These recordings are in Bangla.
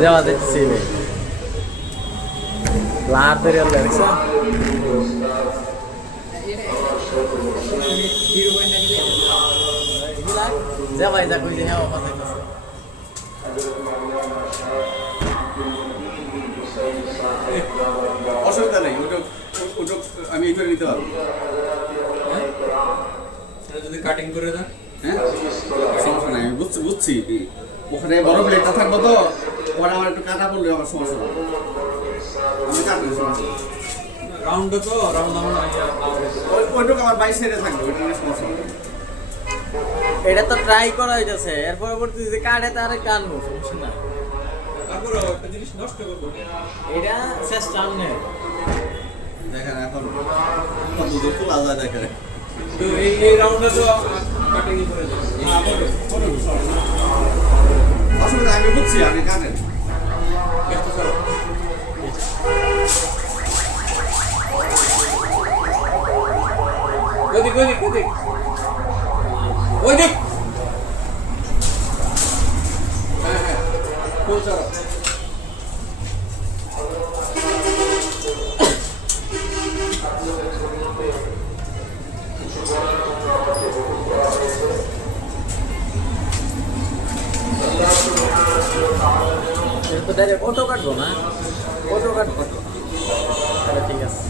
যাওয়া দেখছি লার ধরে লাগছে যা ভাই যা কই যে হ্যাঁ কথা অসুবিধা নেই ওটা ওটা আমি এই করে নিতে পারবো যদি কাটিং করে দেন হ্যাঁ সমস্যা নাই আমি বুঝছি ওখানে বড় প্লেটটা থাকবো তো ওরা আমার একটু কাটা পড়লে আমার সমস্যা নেই আমি কাটবো সমস্যা রাউন্ড তো রাউন্ড ওইটুকু আমার বাইশ সাইডে থাকবে ওইটা নিয়ে সমস্যা নেই এটা তো ট্রাই করা হইতেছে এর পরবর্তী যদি কাটে তাহলে কাটবো সমস্যা না তারপর একটা জিনিস নষ্ট করবো এটা চেষ্টা নেই দেখেন এখন কত দূর তোলা যায় দেখেন তো এই রাউন্ডে তো কাটিং করে দেন অসুবিধা আমি বুঝছি আপনি কাটেন একটু স্যার ওদিক ওদিক ওদিক ওদিক হ্যাঁ হ্যাঁ ফুল স্যার তো ডাইরেক্ট অটো কাটবো না অটো কাটবো তাহলে ঠিক আছে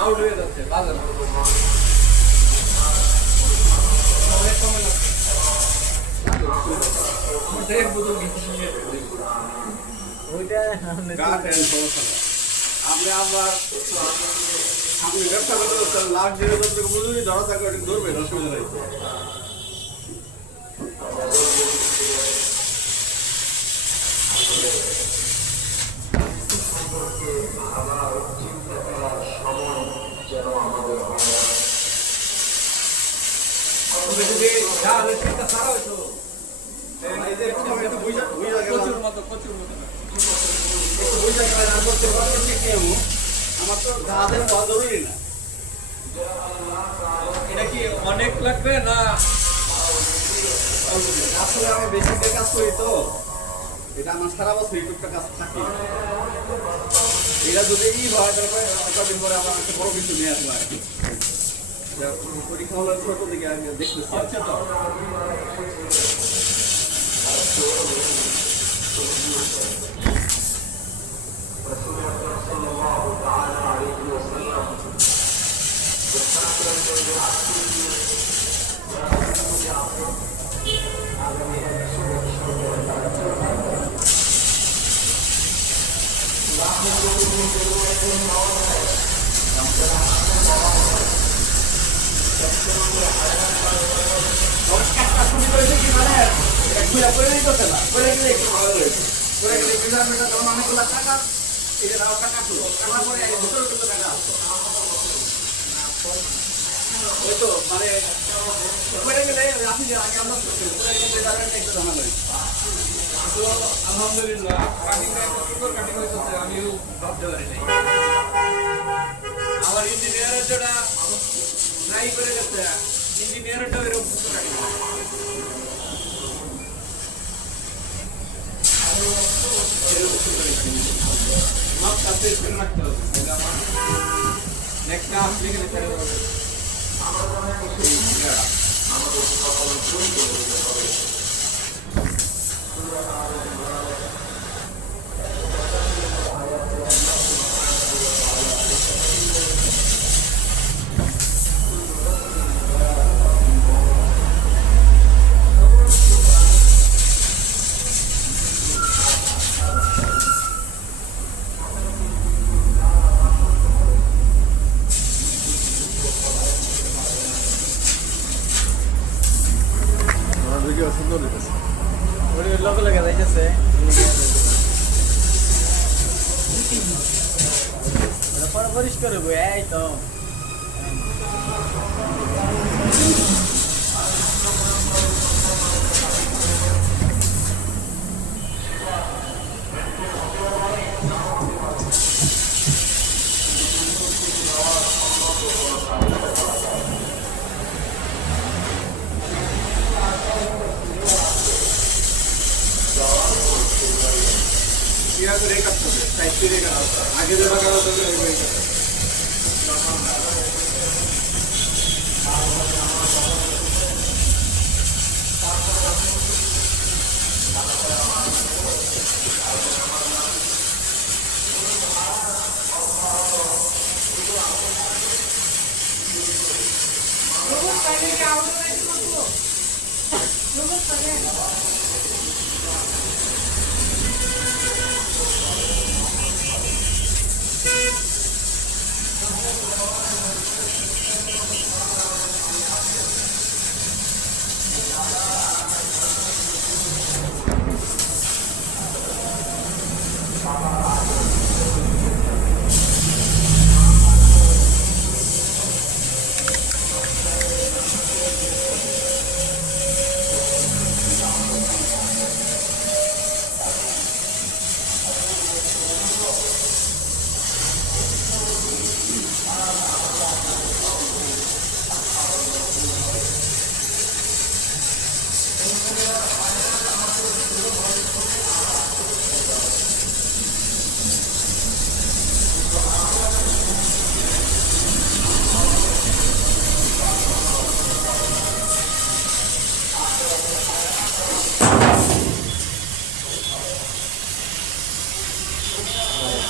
আউট হয়ে যাচ্ছে বাজার দেখ বোতল কিছু নিয়ে ওইটা কাটেন সমস্যা নেই আপনি আবার আপনি ব্যবসা করতে লাখ দেড় হাজার টাকা মজুরি ধরা থাকবে ওটা ধরবেন অসুবিধা নেই আমার তো জাহাজের হওয়া জরুরি না এটা কি অনেক লাগবে না আসলে আমি বেশি কাজ করি তো এটা আমার সারা বছর ইউটিউবটা কাজ থাকে এটা যদি হয় তারপরে কদিন পরে আমার একটা বড় কিছু নিয়ে আসবো আর কি পরীক্ষা হলো ছোট দিকে আমি দেখতেছি আচ্ছা তো আলহামদুলিল্লাহ কাটিং হয়েছে আমিও ভাবতে পারি নাই আমার ইঞ্জিনিয়ারের যেটা নাই করে গেছে ইঞ্জিনিয়ারটা এরকম কাটিং মাপ কাছে স্ক্রিন রাখতে হবে নেক্সট আসলে এখানে ছেড়ে দেবো ওটা পরে পরিষ্কার হবো এই তো ইয়া করে কাজ করবে সাইড করে কাজ আগে যে বাগানো তো করে কাজ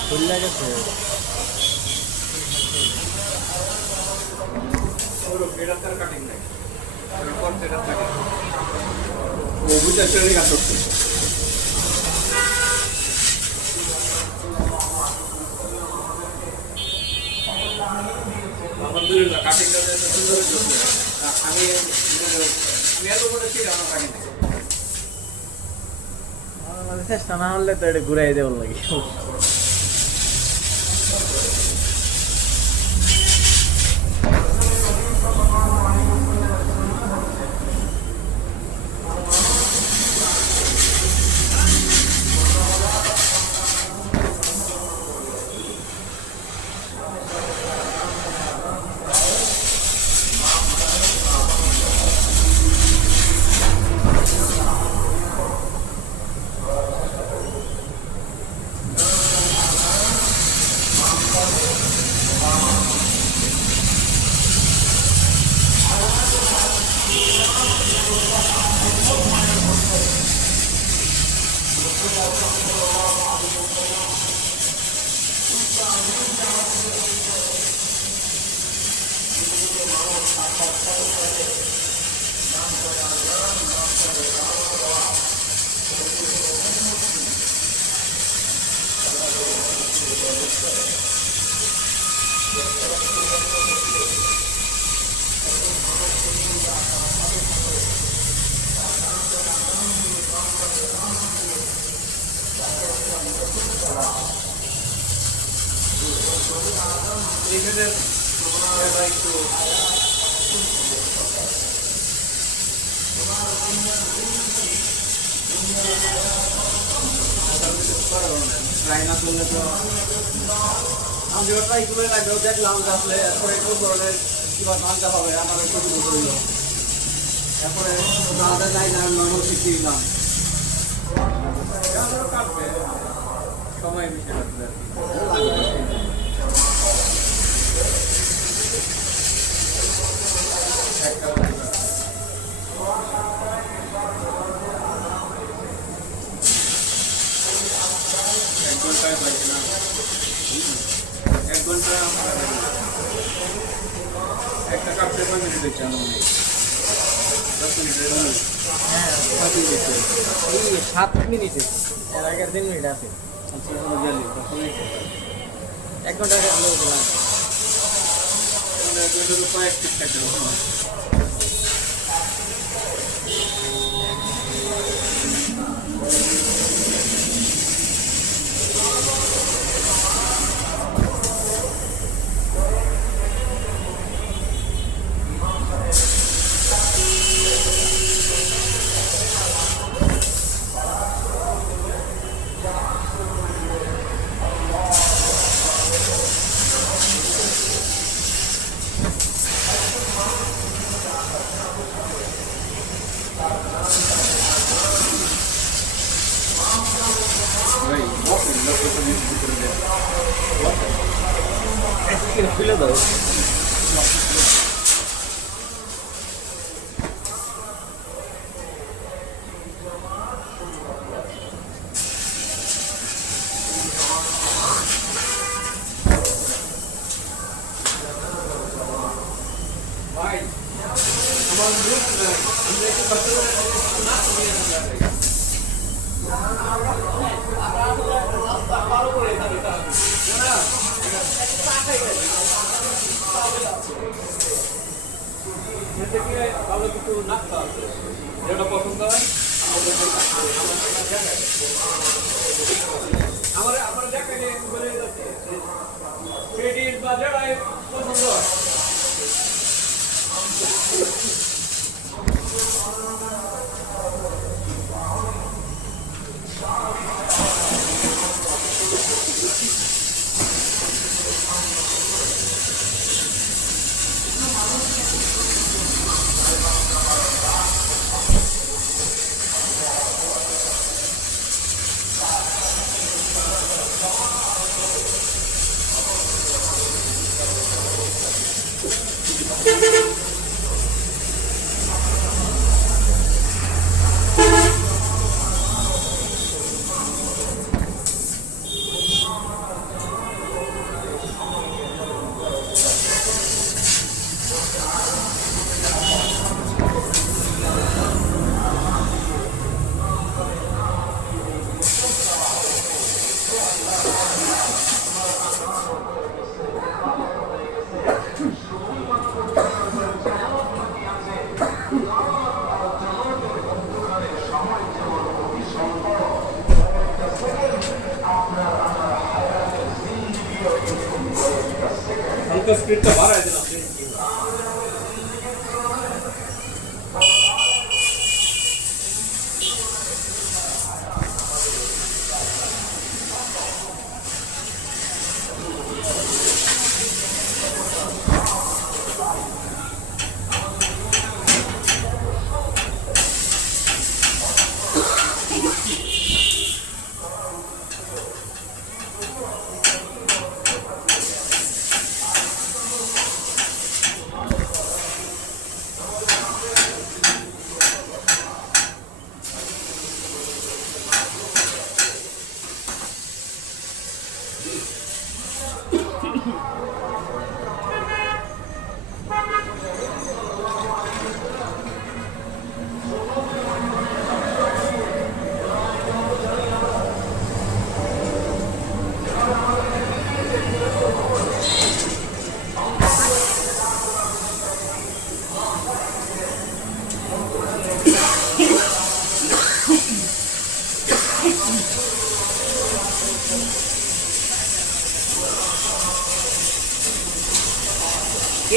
ফুল লাগেছে ওর ফেরার তার কাটিং নাই ওর ফেরার থাকে ও বুঝা চলে কাজ করতে আলহামদুলিল্লাহ কাটিংটা সুন্দর হয়েছে আমি এত বড় ছিল আমার কাটিং আমাদের চেষ্টা না হলে তো এটা ঘুরাই দেওয়ার লাগে এখানে একটু ট্রাই না করলে তো আমি যেটা ট্রাই করে লাগবে দেখলাম যে আসলে এরপরে কোন ধরনের কিবা ধানটা হবে আমার একটু করল এরপরে আলাদা যাই না নর্মাল শিখিয়ে দিলাম কাটবে সময় বেশি লাগবে এক ঘন্টা একটা কাপড়ে 5 মিনিট দিচ্ছে আমার 10 মিনিটের হ্যাঁ 7 মিনিটে এর আগের 3 মিনিট আছে আচ্ছা গেলি তখন 1 ঘন্টা হলো দিলাম দুটো কয়েক টিপ থাকে করে খুলে দাও। ভাই আমার মুখ নাই আমি একটু বাচ্চা না নিয়ে আসলাম ভালো কিছু নাস্তা আছে যেটা পছন্দ হয় আমার আমার দেখা নিয়ে বলে যাচ্ছে ক্রেডিট বা যেটাই পছন্দ হয় हल्का स्पीड तो बाहर है जनाब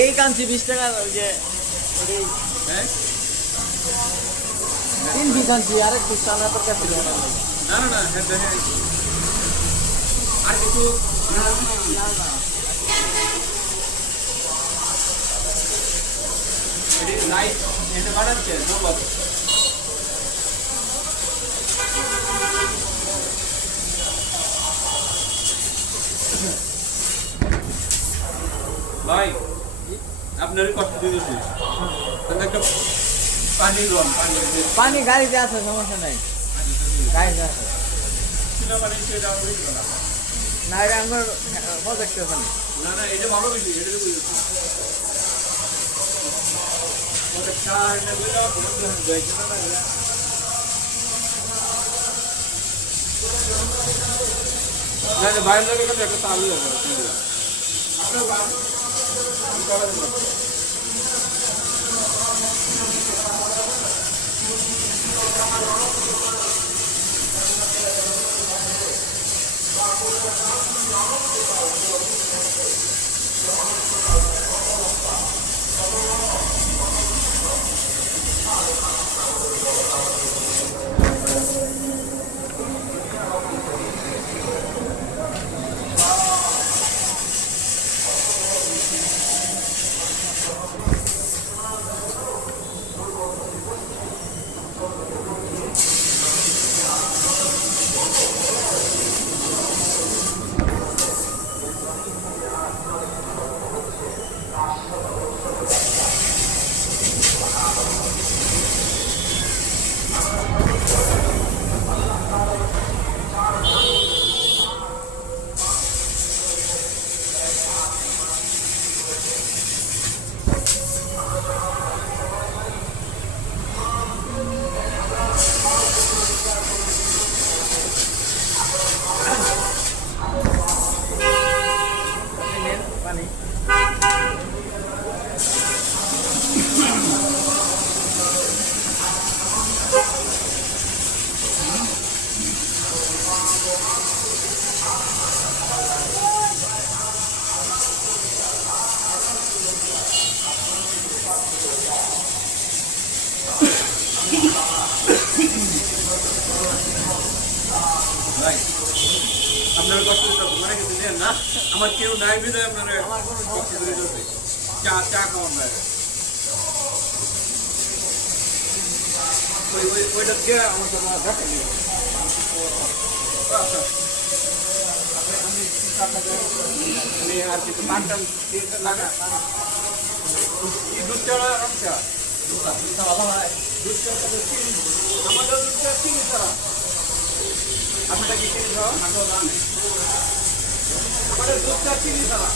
এই কাঞ্চি 20 টাকা ওই যে हैं 3 পিস আনছি আরেক পিস আনা তোর কাছে দেওয়া লাগবে। ना ना ना है देखे আর কিছু এটি লাইট এনে বানাচ্ছে নম্বর ভাই আপনার কষ্ট দিতেছি তুমি একটা পানি লোন পানি পানি গাড়িতে আছে সমস্যা নাই গাড়িতে আছে ছিল পানি সেটা আমি দিই না না এটা আমার প্রজেক্ট ওখানে না না এটা ভালো বেশি এটা তো বুঝছি ওটা চা এনে বলে বন্ধ হয়ে যায় না না না বাইরে থেকে কিন্তু একটা তালু আছে আপনার বাস করা যাবে পানি আপনার কষ্ট মানে কিছু নেন না আমার কেউ নাই বিদায় আপনার কষ্ট করে চলবে চা চা খাওয়ান না ওইটা দিয়ে আমার তো দেখা নেই আমি আর কিছু পানটান লাগা দুধ চড়া চা ভালো হয় দুধ চা চিনি আমাদের দুধ চা চিনি ছাড়া আপনারা কি চিনি খাওয়া আমাদের দুধ চা চিনি ছাড়া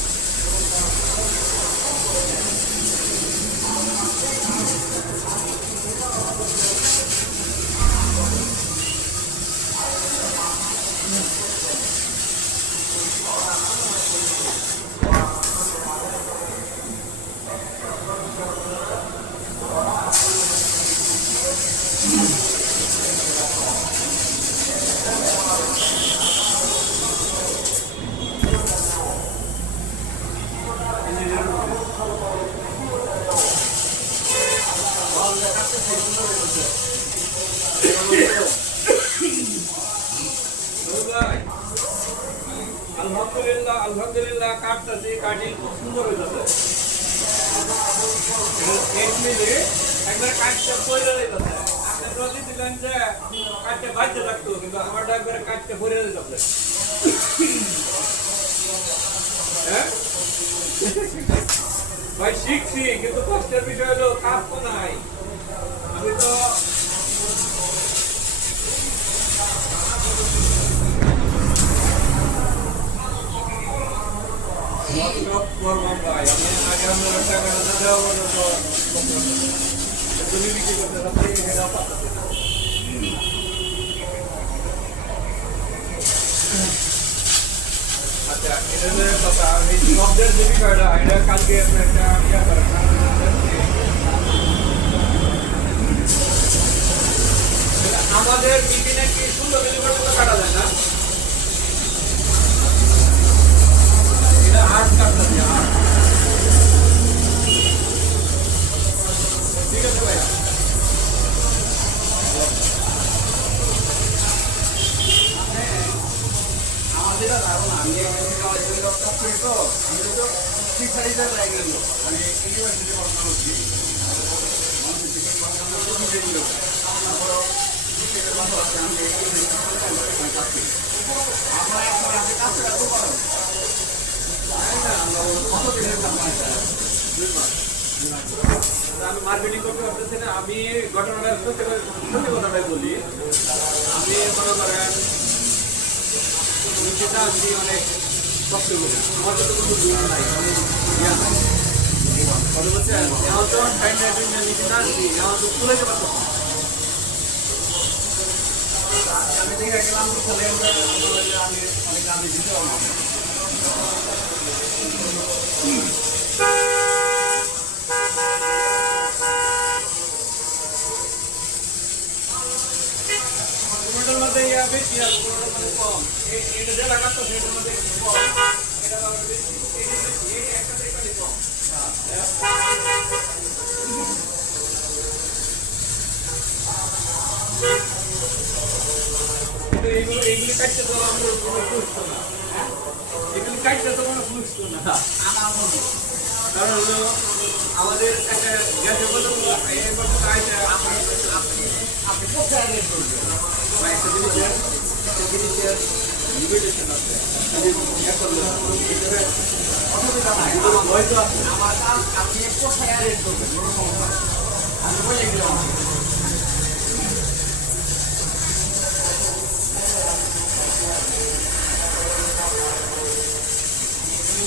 আলহামদুলিল্লাহ আলহামদুলিল্লাহ কাটতেছি কাটিং খুব সুন্দর হয়েছে এক মিলে একবার কাটতে পড়ে যাইতেছে আপনি যদি দিলেন যে কাটতে বাধ্য থাকতো কিন্তু আমারটা একবারে কাটতে পড়ে যেতেছে হ্যাঁ ভাই শিখছি কিন্তু কষ্টের বিষয় হলো কাজ তো নাই আমি তো করলাম ভাই আমি আগে আমরা টাকা দেওয়া বলো তো তুমি বিক্রি করতে চাচ্ছি এটা আচ্ছা এটা যে কথা এই শব্দের যে বিষয়টা এটা কালকে একটা ইয়া করেন আমাদের মিটিংয়ে কি 16 কাটা যায় না এটা 8 কাটা যায় 8 ঠিক আছে ভাইয়া আমাদের ধারণা আমি তো আমি তো ঠিক সাইজের লাগে আমি ইউনিভার্সিটি পড়াশোনা করছি আমি মার্কেটিং করতে পারতেছি না আমি ঘটনাটা সত্যি কথাটাই বলি আমি মনে করেন নিচেটা আমি অনেক কষ্ট করি আমার তো কোনো দূর নাই আমি ইয়া নাই কথা বলছেন এখন তো টাইম টাইম নিচে না আসছি এখন তো তুলে যেতে পারতো আমি দেখে গেলাম তো তাহলে আমি অনেক কাজে দিতে পারবো কোনোটার মধ্যে ইয়া বেশি আর কোনোটার মধ্যে কম এটা যে লাগাতো সেটার মধ্যে কম এটা আবার বেশি এটা বেশি একটা থেকে কম এইগুলি কাটতে তো আমরা কোনো বুঝতো না এগুলি কাটতে তো কোনো বুঝতো না কারণ হলো আমাদের একটা গ্যাসের বদল এই বছর আইসে আপনি কোথায় রেট করবেন বা একটা জিনিসের লিমিটেশন আছে অসুবিধা নাই হয়তো আমার কাজ আপনি কোথায় রেট করবেন আমি বলে গেলাম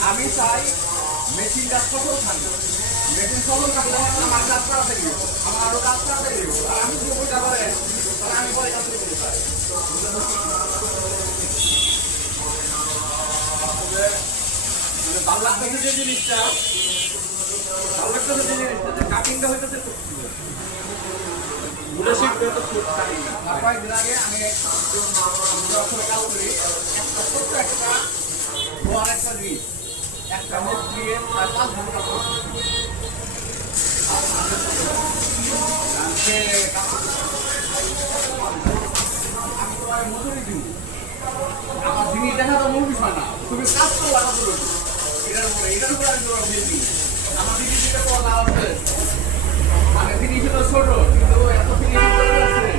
আমি চাই মেশিনটা সফল থাকবে মেশিন সফল থাকলে আমার কাজ করা থাকবে আমার আরো কাজ করা থাকবে আর আমি যদি বইটা করে তাহলে আমি পরে কাজ করতে চাই মানে ভালো লাগতেছে যে জিনিসটা, ভালো লাগতেছে যে জিনিসটা, যে কাটিংটা হইতেছে খুব সুন্দর। মুড়ে শিখবে তো খুব কাটিংটা। কয়েকদিন আগে আমি যখন কাজ করি একটা ছোট্ট একটা বড় একটা জিনিস একটা মুখ দিয়ে 5 ঘন্টা করছি। আমি তোমার মজুরি দিব, আমার জিনিস দেখা তো মূল বিষয় না, তুমি কাজ তো লাগাতে পারবে এটার উপরে আমি তোমার দিয়ে দিই। আমার জিনিস যেটা করা আছে মানে জিনিস হলো ছোট কিন্তু এত ফিনিশিং করে আছে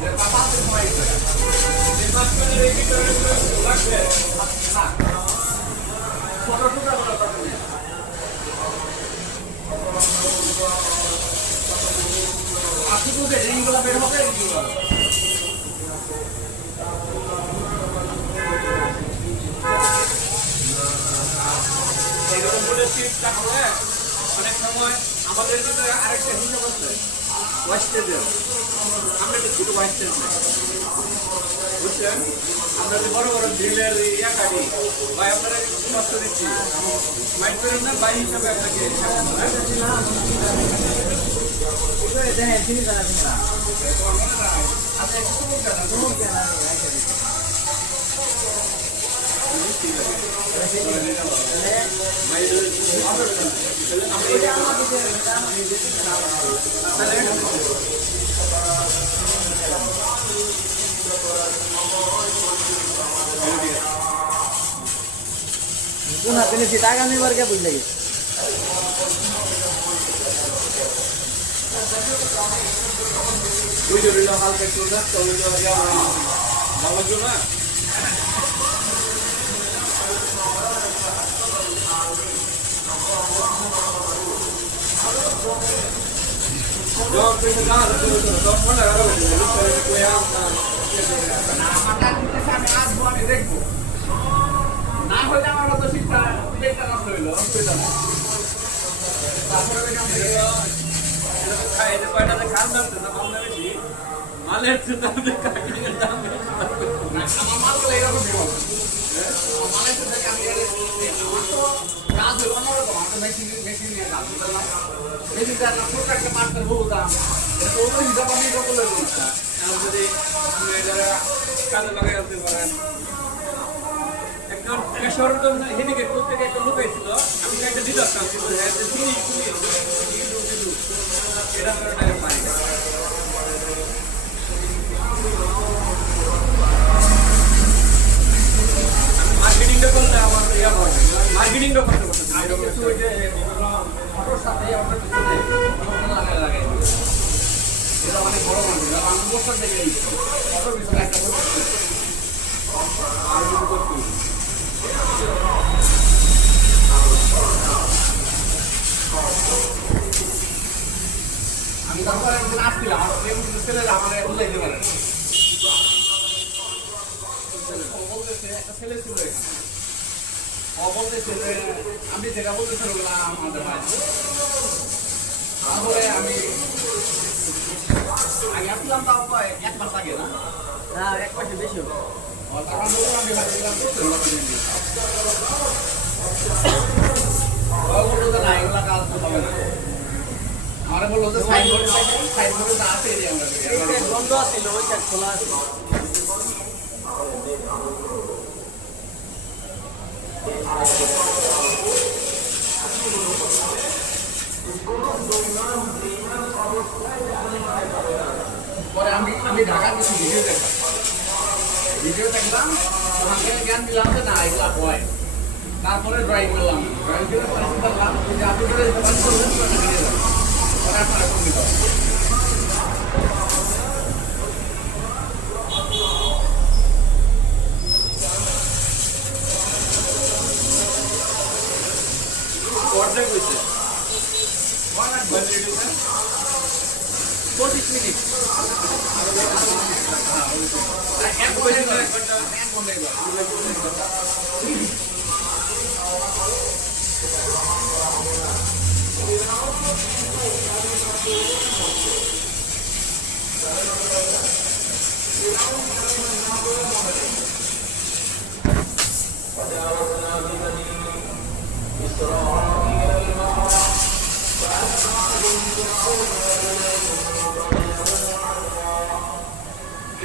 যে বাবা সময় এই মাঝখানের এই ভিতরে লাগবে। না ছোট টুকরা করা দরকার নেই। আর শুধু যে রিংগুলো বের হবে রিংগুলো এরকম করে শিফটটা হলে অনেক সময় আমাদের ভিতরে আরেকটা হিসাব আছে ওয়েস্টেজের। আমরা একটা ছোটো ওয়েস্টেজ নেই, বুঝছেন? আমরা যে বড় বড় ড্রিলের ইয়া কাটি বা আপনারা কষ্ট দিচ্ছি মাইন্ড করেন না, বাই হিসাবে আপনাকে দেখেন তিনি জানা আচ্ছা একটু জানা কোন হাতে নিয়েছি টাকা নেবার কে বুঝলে গেছে ওই জন্য হালকা একটু না তবে তো ভালো লাগলো না। Yo penso nada, no manda agarrar el lucha de cuidado. আমার সামনে আসবো আমি দেখবো না হলে আমার মতো শিক্ষা প্লেটটা নষ্ট হইলো অসুবিধা নেই। তারপরে দেখলাম যে খাইতে কয়টাতে খান দাম তো কম দামে বেশি মালের দাম কাটিং এর দাম বেশি। না আমার মালগুলো এরকম দিব আমার মালের থেকে আমি আমার তো কাজ হলো অন্যরকম আমার তো মেশিন নিয়ে কাজ করলাম মেশিনটা ছোট একটা পার্টের বহু দাম এটা তো ওই হিসাব আমি এটা বলে দিই আর যদি আপনি যারা কাজে লাগাই আনতে পারেন একজন পেশর তো হেদিকে প্রত্যেকে একটা লোক ছিল, আমি একটা দিতে আসতাম কিন্তু হ্যাঁ যে জিনিস এটা করে পাই না। মার্কেটিংটা করলে আমার ইয়া হয়, মার্কেটিংটা করতে করতে আমি কিছু ওই যে ফটোর সাথে অন্য কিছু নেই লাগাই এটা অনেক বড় মানুষ আমি বছর থেকে ফটোর পিছনে একটা বছর আর কিছু করতে আমি তারপরে একদিন আসছিলাম আমার ছেলেরা আমার বুঝাইতে পারে বলতেছে একটা ছেলে ছিল এখানে ও বলতেছে যে আমি যেটা বলতেছে ওগুলো আমাদের ভাই তারপরে আমি আগে আসলাম তাও এক মাস আগে না না এক মাসে বেশি হবে তারপর বললাম আমি ভাই দিলাম বললো যে না এগুলা কাজ তো হবে না আমার বললো যে সাইনবোর্ডে যা আছে এই আমরা বন্ধ আছিল ওইটা খোলা আছে পরে আমি ঢাকার কিছু ভিডিও দেখলাম ওখানে জ্ঞান দিলাম যে না এগুলা হয় তারপরে ড্রয়িং করলাম ড্রয়িং করে পরে করলাম যে আপনি করে পরে আপনারা কমপ্লিট হবে অর্ধেক হয়েছে 25 মিনিট এক ঘন্টা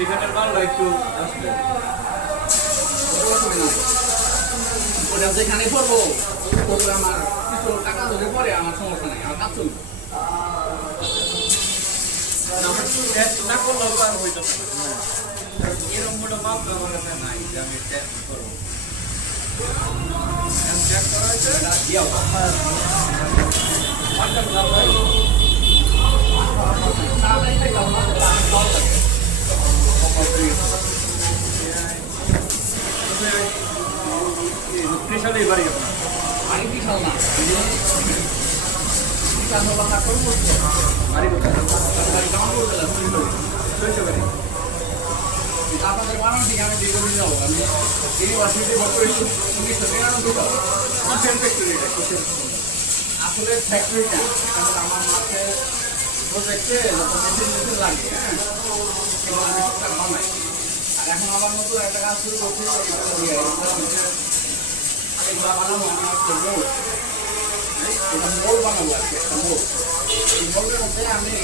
এখানের মালটা একটু আসবে। ওটা যেখানে পড়বো তবে আমার কিছু টাকা যদি পরে আমার সমস্যা নেই, আমার কাজ চলবে। আমার টেস্ট না করলেও তো আর হইতো না। এরকম কোনো মাপ আমার কাছে নাই যে আমি টেস্ট করবো। চেক করা হয়েছে দিয়াও মার্কার লাভ হয়। তাড়াতাড়ি থেকে আমার ভালো লাগে। স্পেশালি বাড়ি আপনার আমি বিশাল না বিশাল বাংলা করবো বাড়ি কোথায়? বাড়ি কেমন করে দিলাম চলছে বাড়ি। আপনাদের বানান ঠিক আমি দীর্ঘদিন যাবো। আমি ইউনিভার্সিটি ভর্তি হয়েছি 1993 সালে। কিসের ফ্যাক্টরি এটা? কিসের? আসলে ফ্যাক্টরিটা কারণ আমার মাঠে প্রজেক্টে যত মেশিন লাগে, হ্যাঁ, এবং আমি টুকটাক বানাই। আর এখন আমার মতো একটা কাজ শুরু করছি, এগুলো বানাবো আমি একটা মোড়, এটা মোড় বানাবো আর কি, একটা মোড়। এই মোড়ের মধ্যে আমি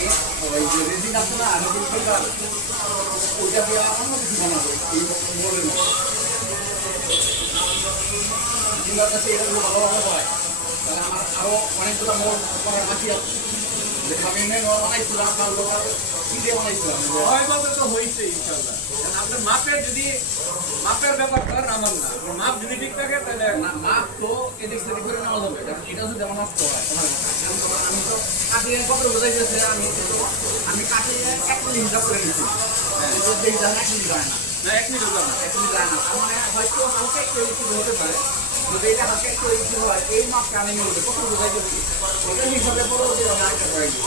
ওই যে রেজিন আছে না, রেজিন ফিল্টার, ওইটা দিয়ে অন্য কিছু বানাবো এই মোড়ের মধ্যে। আমার কাছে এটা ভালোভাবে হয়, তাহলে আমার আরও অনেকগুলো মোড় করার বাকি আছে। আমি বানাইছিলাম আমার লোকাল ঈদে বানাইছিলাম। হয় বলতে তো হয়েছে ইনশাল্লাহ। কারণ আপনার মাপের যদি মাপের ব্যাপারটা আমার না, আপনার মাপ যদি ঠিক থাকে তাহলে না মাপ তো এদিক সেদিক করে নেওয়া যাবে, এটা যদি আমার নষ্ট হয় তোমার কথা। আমি তো কাটিয়ে কত বোঝাইতেছে, আমি কাটিয়ে 1 মিনিট হিসাব করে নিচ্ছি, দেখি তাহলে 1 মিনিট হয় না, না 1 মিনিট হলো না। 1 মিনিট হয় না। তার মানে হয়তো হালকা একটু কিছু হতে পারে। যদি এটা হালকা একটু কিছু হয়, এই মাপটা আমি নিয়ে কত বোঝাইতেছি ওটা হিসাবে পরেও যে আমি আরেকটা করে দিই।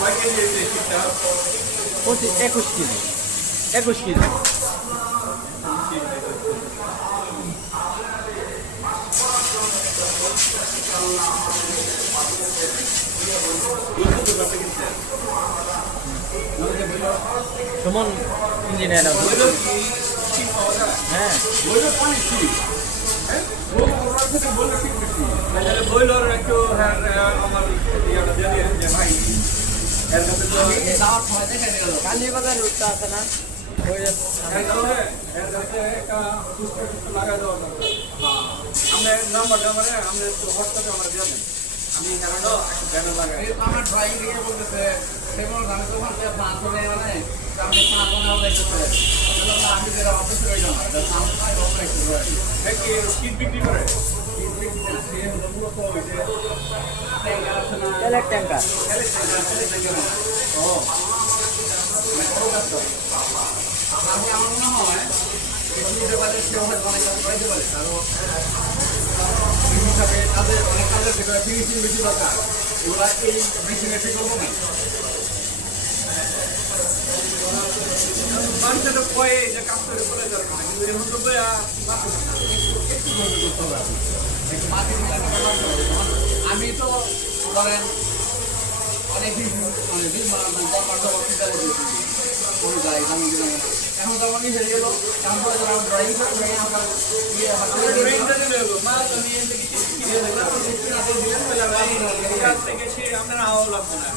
কয় কেজি হয়েছে এই শীতটা? 21 কেজি 21 কেজি। সুমন ইঞ্জিনিয়ার বইলেও কি ঠিক পাওয়া যায়? হ্যাঁ বইটা পানি ছিল, হ্যাঁ? ওনার থেকে বললে ঠিক বেশি। তাহলে বইলের একটু হ্যাঁ আমার ইয়াটা দিয়ে দিয়ে যে ভাই এর কাছে তো আমি যাওয়ার সময় দেখে নিল কালীবাজার রুটটা আছে না ওই যে এর কাছে একটা সুস্থ লাগা দেওয়া দরকার। আমরা নাম্বারটা আমরা একটু হোয়াটসঅ্যাপে আমরা দিয়ে দেন। আমি কারণ একটা ব্যানার লাগাই। আমার ড্রয়িং দিয়ে বলতেছে সেগুলো আমি তো ভাবছি পাঁচ হবে মানে আমি পাঁচ বানাবো দেখতেছে আমি যেটা অফিস রয়ে যাবো কি শীত বিক্রি করে? তেলের ট্যাঙ্কার। আমি আমার মনে হয় দিতে পারে সে হয়তো অনেক কাজ করাইতে পারে কারণ এই হিসাবে তাদের অনেক কাজের ভিতরে ফিনিশিং বেশি দরকার, এগুলা এই মেশিনের বিকল্প নেই। মানুষের কয়ে যে কাজ করে বলে দরকার কিন্তু এখন তো একটু ধৈর্য করতে হবে আপনি। একটু মার্কেটিং লাইনে করতে হবে। আমি তো ধরেন অনেকদিন অনেকদিন হসপিটালে গেছি ওই যাই আমি এখন তো আমার হয়ে গেল, এখন পরে যখন আমার ড্রয়িং করে ড্রয়িং আমার ইয়ে ট্রেনটা দিলে মাল তো নিয়ে থেকে কিনে দিলেন কাছ থেকে সে আপনার আওয়া লাগবে না।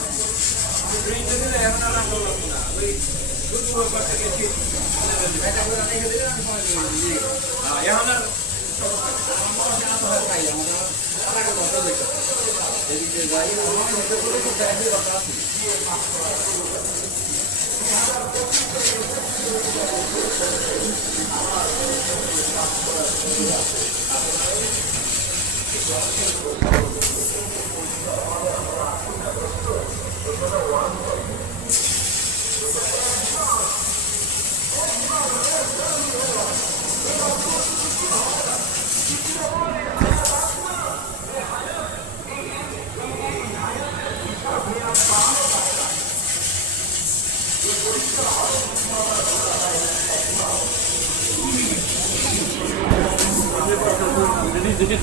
ট্রেনটা দিলে এখন আর আওয়া লাগবে না। ওই দুপুর পর থেকে ঠিক এটা করে রেখে দিলে আমি সময় দিয়ে এখন আর খাই আমাদের টাকা কথা দেখতে এদিকে যাই আমার মধ্যে করে তো দেখে কথা আছে। জিনিস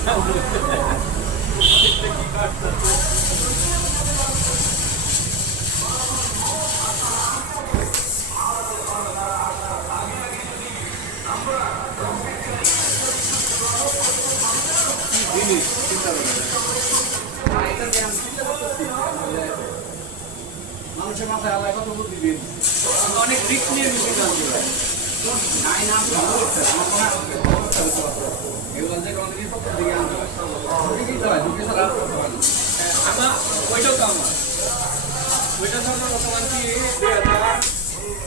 চিন্তা করে এটা যে আমি চিন্তা করতেছি মানুষের মাথায় আল্লাহ কত বুদ্ধি দিয়ে অনেক রিস্ক নিয়ে মেশিন আনতে হয়। নাই না ভালো হচ্ছে আমার মনে হয় এগুলো যে কোনো জিনিস প্রথম দিকে আনতে হয় ঢুকে দিতে হয় ঢুকে ছাড়া আর করতে হয় না আমার ওইটাও তো আমার ওইটা ধরো বর্তমান কি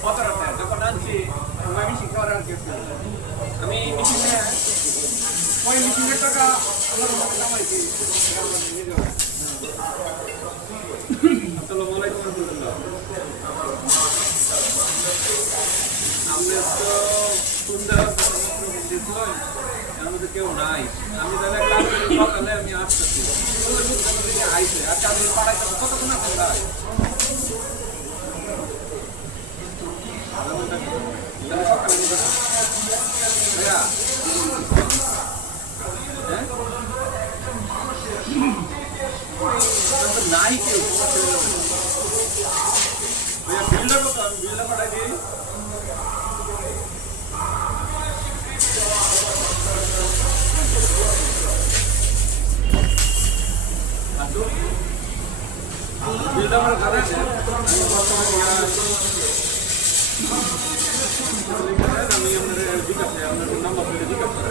2017 যখন আনছি আমার মেশিন খাওয়ার আর কি আমি মেশিনে ওই মেশিনের টাকা আল্লাহর মতো কামাইছি আসসালামু আলাইকুম রহমতুল্লাহ। আমরা তো সুন্দর এর মধ্যে কেউ নাই আমি তাহলে সকালে আমি আসতেছি আইসে আর আমি পাড়াইতে কতক্ষণ আছে ভাই নাই কেউ বিল্ডার কত আমি বিল্ডার পাঠাই দিই বিল্ডার আমার খারাপ আমি আপনার জিজ্ঞাসা আপনার নাম্বার করে জিজ্ঞাসা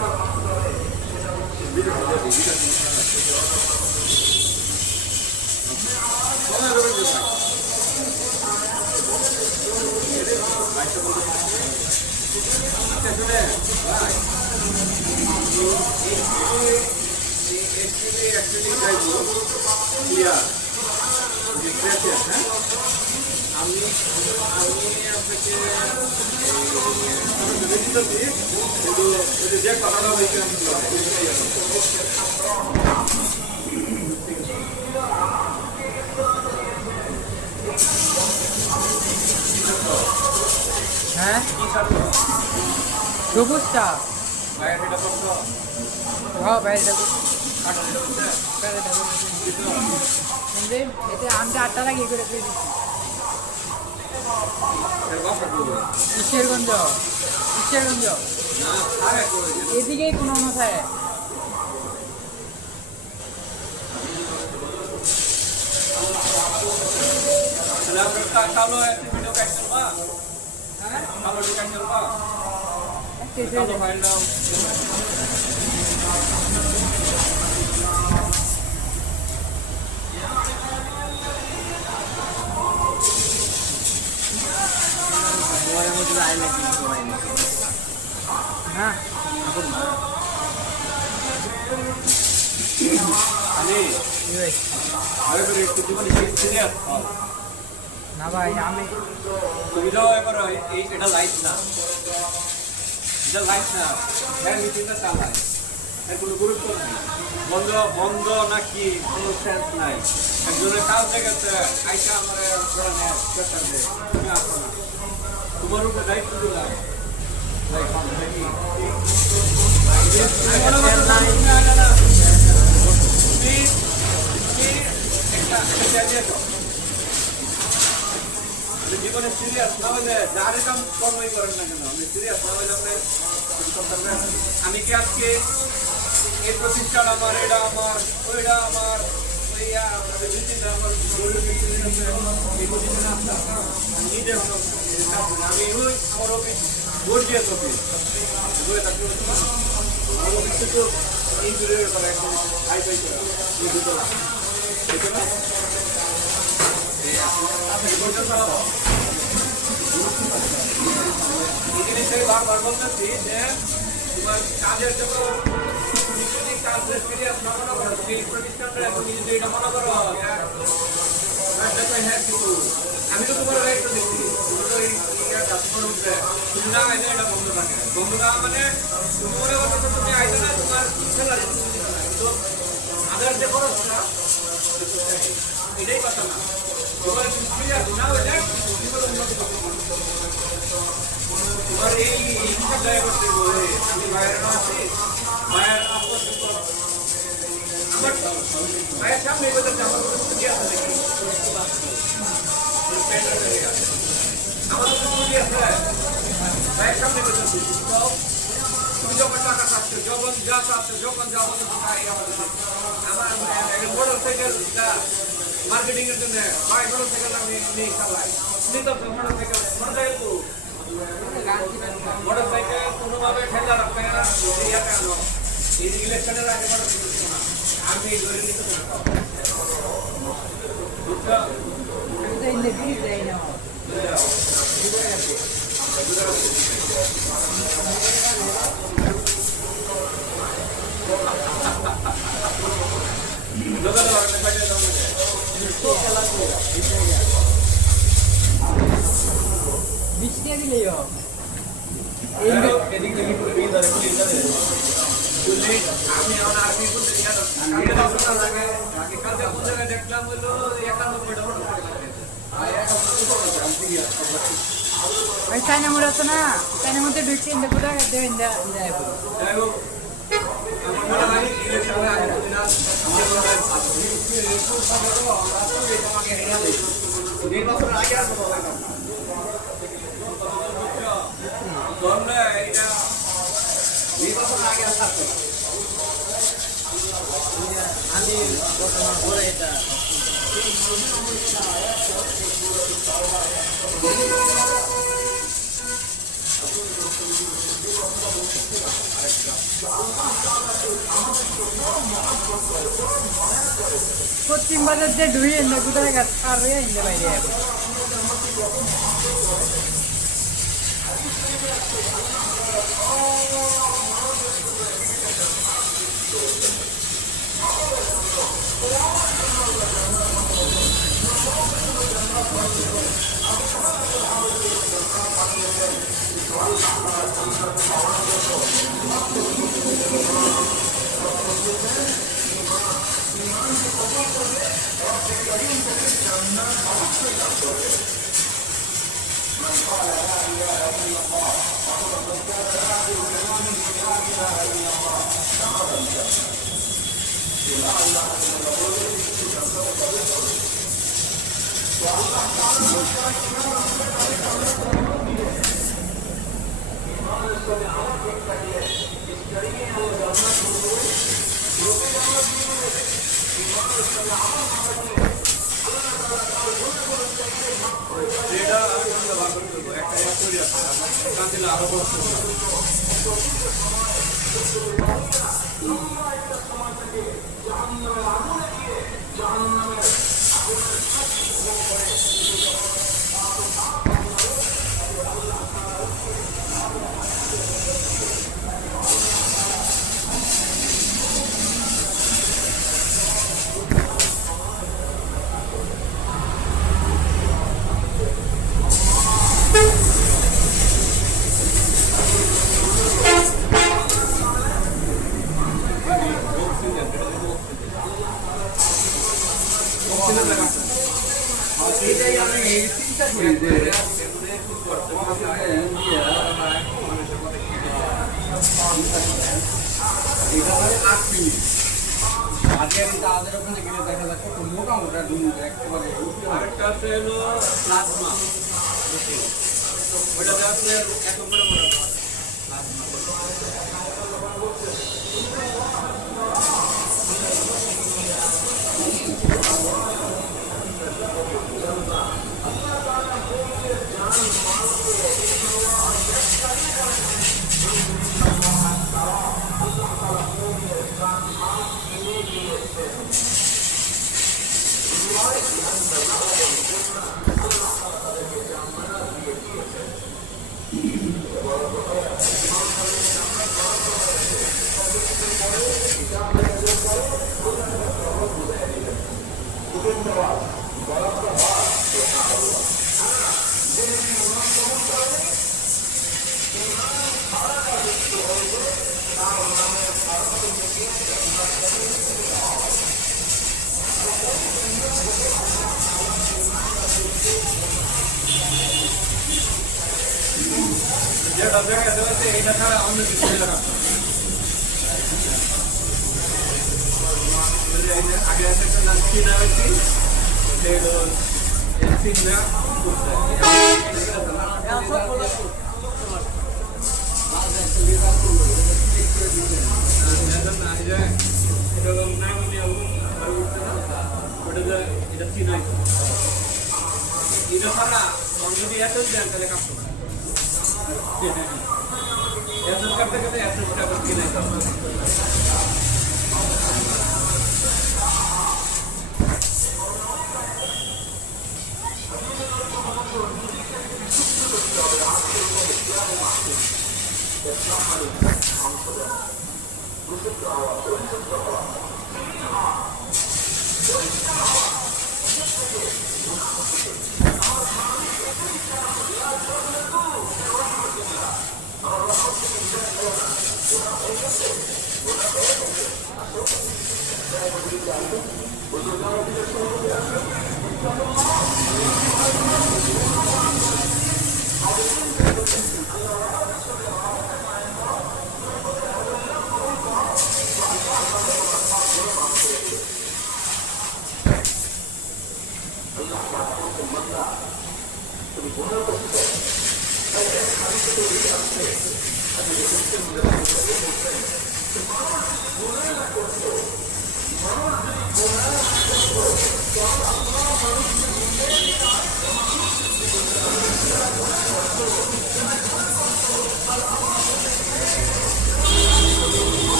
আমি আপনাকে কিন্তু যে কথাটা হয়েছে হ্যাঁ সবুজটা বাইরে এটা করতো হ্যাঁ বাইরেটা এতে আমটা 8টা লাগিয়ে করে দিয়ে দিচ্ছি ঈশ্বরগঞ্জ এদিকেই কোনো মাথায় কালো একটা ভিডিও কাট করবা হ্যাঁ কালো কাট করবা কালো ফাইল দাও হ্যাঁ না ভাই আমি সুবিধাও এবার এটা লাইট না এটা লাইট না হ্যাঁ মেশিনটা চালায় এর কোনো গুরুত্ব নাই বন্ধ বন্ধ নাকি কোনো সেন্স নাই একজনের কাজ দেখেছে আইসা আমার তুমি আসো না তোমার উপরে দায়িত্ব দিলাম জীবনে সিরিয়াস না হলে যারে কাম কর্মই করেন না কেন আমি সিরিয়াস না হলে আমি কি আজকে এই প্রতিষ্ঠান আমার এটা আমার ওইটা আমার আমি ওই ভোট দিয়ে থাকি এই দূরের করা একদম হাই ফাই করা এই দুটো বারবার বলতেছি যে তোমার কাজের জন্য কাজ সিরিয়াস না মনে করো সেই প্রতিষ্ঠানটা এখন যদি এটা মনে করো আমি তো তোমার দায়িত্ব দিচ্ছি তুমি না আইলে এটা বন্ধ থাকে বন্ধ থাকা মানে তুমি মনে করছো তুমি আইলে না তোমার স্যালারি তো আদার যে খরচটা এটাই কথা না তোমার সিরিয়াস না হলে তোমার এই হিসাব জায়গা করতে বলে আমি বাইরে না আছি বাইরে আসতে আমার ভাইয়ের সামনে এবার আমার স্কুটি আছে দেখি আমার স্কুটি আছে ভাইয়ের সামনে বসেছি তুমি যখন টাকা চাচ্ছ যখন যা চাচ্ছ যখন যা বলছো তাই আমার মোটর সাইকেলটা মার্কেটিং এর জন্য ভাই মোটর সাইকেল আমি নিয়ে চালাই নিতে মোটর সাইকেল কোনোভাবে ঠেলা রাখবে না এই ইলেকশনের আগে আমি ধরে নিতে বৃষ্টি দিলে আমি আমার আর্মি বলতে কালকে কোন জায়গায় দেখলাম হলো 91টা ওই চাইনা মোড় আছে না চাইনা মধ্যে ঢুকছে ইন্দে পুরো দেবেন যাই হোক আমার মনে হয় ইলেকশনের আগে নির্বাচনের আগে আর কোনো হয় না এটা নির্বাচনের আগে আর থাকতো না আমি বর্তমান করে এটা পশ্চিম বাজার যে ঢুই ইন্দে কোথায় গাছ আর ইন্দে বাইরে যাবে এটা আমি ব্যবহার করে দেবো একটা তৈরি আছে কান দিলে আরো বড় এটাই আমি চিন্তা করি যে এটা মানে 8 মিনিট আগে তাদের ওখানে গেলে দেখা যায় কত মোটা মোটা ডুমুর একেবারে আরেকটা আছে হলো প্লাজমা ওইটা আসলে এত বড় বড় যেটা দেখা যাচ্ছে এটা ছাড়া অন্য কিছু দেখা এই যে আগে আছে একটা নাম চীনা হয়েছি সেগুলো চীনা করতে এটা হলো নাম নিয়ে উঠছে না ওটা যে এটা চীনা এটা ছাড়া যদি এত দেন তাহলে কাটতো না এত কাটতে কাটতে এত টাকা কিনে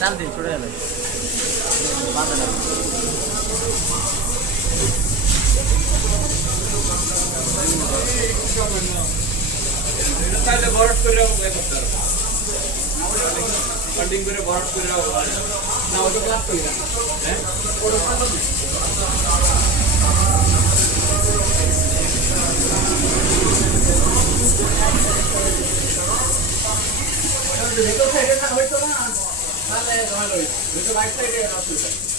টান দিন ছুটে গেল বাঁধা না তাহলে বরফ করে করতে কাটিং করে ভরাট করে না ওটা ক্লাস করি না হ্যাঁ ওটা ভালো না ভেতর সাইডে না হইতো না তাহলে ভালো হইতো ভেতর রাইট সাইডে আসলে